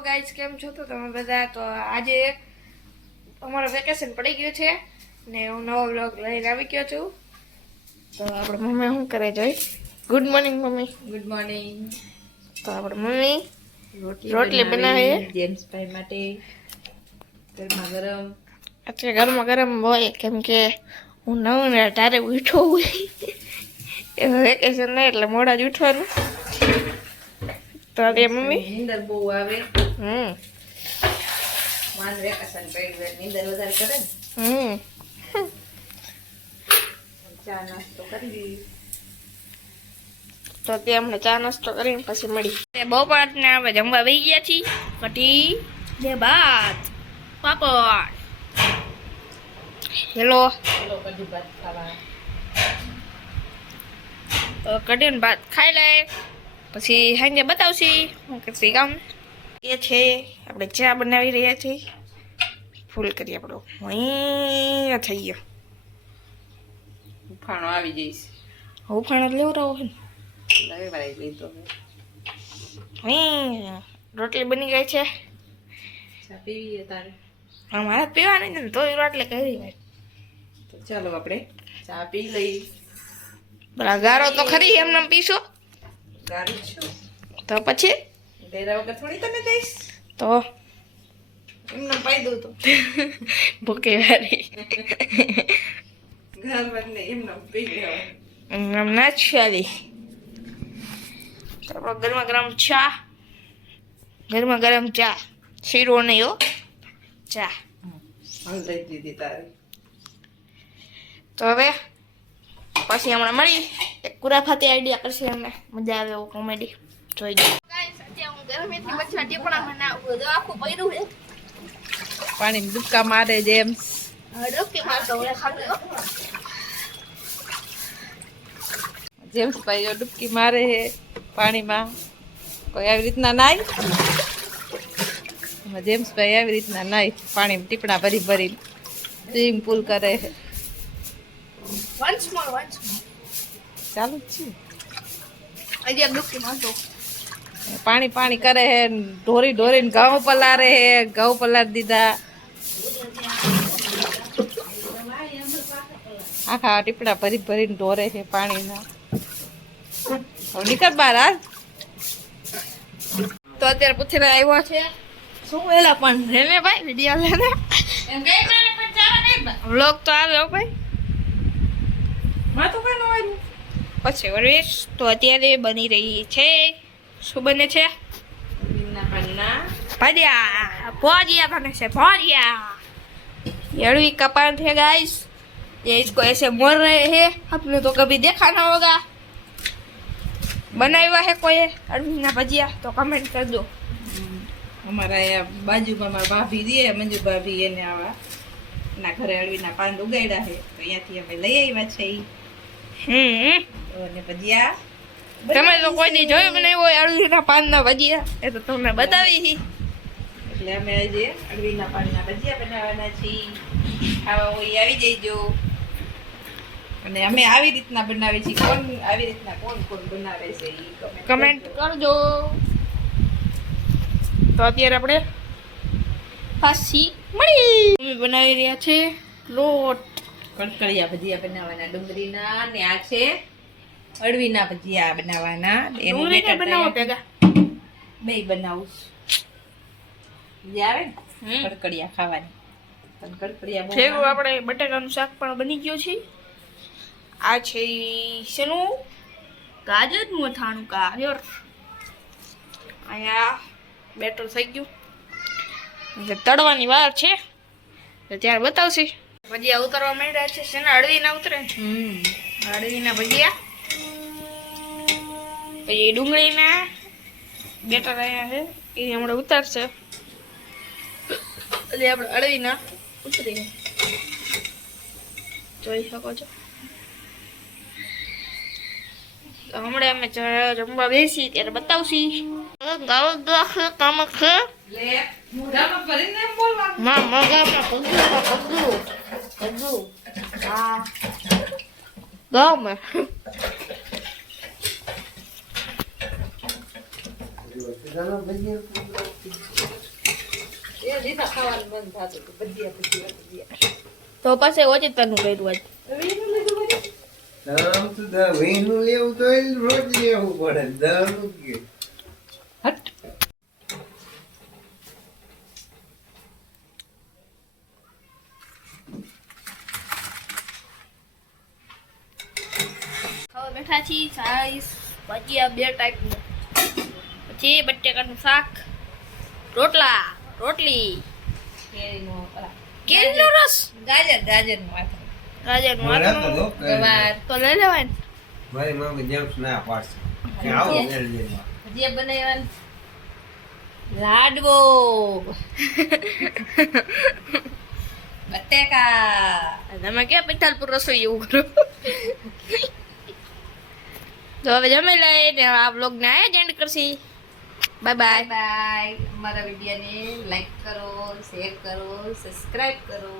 Guys કેમ છો તો તમે બધા તો આજે અમારો વેકેશન પડી ગયું છે ને હું નવો વ્લોગ લઈને આવી ગયો છું તો આપણે મમ્મી શું કરે જોઈ good morning mummy good morning તો આપણે મમ્મી રોટલી બનાવે જેમ્સ ભાઈ માટે ગરમા ગરમ અત્યારે ગરમા ગરમ હોય કેમ કે હું નવું ને તારે ઉઠો હોય એ વેકેશન નહીં એટલે મોડા જ ઉઠવાનું તો આજે મમ્મી નીંદર બહુ આવે માન વેકેશન પડ્યું નીંદર વધારે કરે ને ચા નાસ્તો કરી તો તે અમને ચા નાસ્તો કરીને પછી મળી બપોરને આપણે જમવા બેસી ગયા છીએ કઢી ને ભાત પાપડ હેલો કઢી ભાત ખાવા તો કઢી ને ભાત ખાઈ લે પછી સાંજે બતાવશી હું કરશી કામ એ છે આપણે ચા બનાવી રહ્યા છીએ ફૂલ કરી આપણો અહીં થઈ ગયો ઉફાણો આવી જઈશ ઉફાણો લેવો રહો ને લેવાઈ ગઈ તો રોટલી બની ગઈ છે ચા પીવીએ તારે હા મારે પીવાની ને તો રોટલી કરી ભાઈ તો ચાલો આપણે ચા પી લઈ બરા ગારો તો ખરી એમને પીશો ગાડી છું તો પછી ડેરા વગર થોડી તમે જઈશ તો એમને પાઈ દઉં તો ભૂકી વાળી ઘર બંને એમને પી લેવાનું એમ ના ચાલી તો આપણો ગરમા ગરમ ચા શીરો નહીં હો ચા હાલ દઈ દીધી તારે તો હવે પછી હમણાં મળી એક કુરાફાતી આઈડિયા કરશે એમને મજા આવે એવું કોમેડી જોઈ દો પાણી ડૂબકા મારે જેમ્સ જેમ્સ ભાઈ જો ડૂબકી મારે છે પાણીમાં કોઈ આવી રીતના નાય જેમ્સ ભાઈ આવી રીતના નાય પાણીમાં ટીપણા ભરી ભરી સ્વિમિંગ પૂલ કરે છે ચાલુ જ છે પાણી પાણી કરે હે ઢોરી ઢોરીને ઘઉં પલારે હે ઘઉં પલાર દીધા આખા ટીપડા ભરી ભરીને ઢોરે છે પાણીના હવે નીકળ બહાર હાલ તો અત્યારે પૂછીને આવ્યો છે શું એલા પણ રેને ભાઈ વિડીયો લેને વ્લોગ તો આવ્યો ભાઈ માથું કાનો આવ્યું પછી વરીશ તો અત્યારે બની રહી છે શું બને છે ભजिया भजिया बने से भजिया यड़वी का पान है गाइस ये इसको ऐसे मोड़ रहे हैं आपने तो कभी देखा ना होगा बनाया हुआ है कोई अरवी ना भजिया तो कमेंट कर दो અમારા અહીંયા બાજુમાં મારા ભાભી દે મંજુ ભાભી એને આવા ના ઘરે અળવીના પાન ઉગાડ્યા છે તો અહીંયાથી અમે લઈ આવ્યા છે અને ભજીયા તમે તો કોઈ દી જોયું બનાવ્યું હોય અળવીના પાનના ભજીયા એ તો તમને બતાવી એટલે અમે આજે અળવીના પાનના ભજીયા બનાવવાના છીએ ખાવા હોય આવી જઈજો અને અમે આવી રીતના બનાવીએ છીએ કોણ આવી રીતના કોણ કોણ બનાવે છે એ કમેન્ટ કરજો તો અત્યારે આપણે પાછી મળી બનાવી રહ્યા છે લોટ કડકડિયા ભજીયા બનાવવાના ડુંગળીના ને આ છે અળવીના ભજીયા બનાવવાના એનું બેટર બનાવો ભેગા બે બનાવું જે આવે ને કડકડિયા ખાવાની પણ કડકડિયા બહુ ભેગું આપણે બટાકાનું શાક પણ બની ગયું છે આ છે શેનું ગાજરનું અથાણું ગાજર અહીંયા બેટર થઈ ગયું તળવાની વાર છે તો ત્યારે બતાવશે ભજીયા ઉતરવા માંડ્યા છે શેના અળવીના ઉતરે અળવીના ભજીયા પછી ડુંગળીના બેટર અહીંયા છે એ હમણાં ઉતારશે એટલે આપણે અળવીના ઉતરી જોઈ શકો છો તો હમણાં અમે જમવા બેસી ત્યારે બતાવશી કામ છે લે મોઢામાં ભરીને એમ બોલવાનું માં મગામાં કદુ હા ગામ એ દીધા ખાવાનું મન થતું હતું. ભજીયા. તો પછી ઓચિતાનું કર્યું આજ. હવે એનું લીધું બધું? આમ તો દહીંનું લેવું તો રોજ લેવું પડે દહીંનું કે હટ. ખાવા બેઠા છીએ સાઈસ ભજીયા 2 ટાઈપનું, પછી બટેકાનું શાક, રોટલી, કેરીનો કેરીનો રસ, ગાજરનું માથું. ગાજરનું મારા તો આથણું. લો ગવાર. તો લઈ લેવાય ને. મારી મમ્મી જેમ્સ ના પાડશે કે આવો મેળ લેવા ભજીયા બનાવવાનું. લાડવો. બટેકા. તમે ક્યાં પિત્તાલપુર રસોઈ એવું કરો. તો હવે જમી લઈને આ બ્લોગને આયા જ એન્ડ કરશી. Bye bye bye. બાય. અમારા વિડીયોને લાઈક કરો, શેર કરો, સબસ્ક્રાઇબ કરો.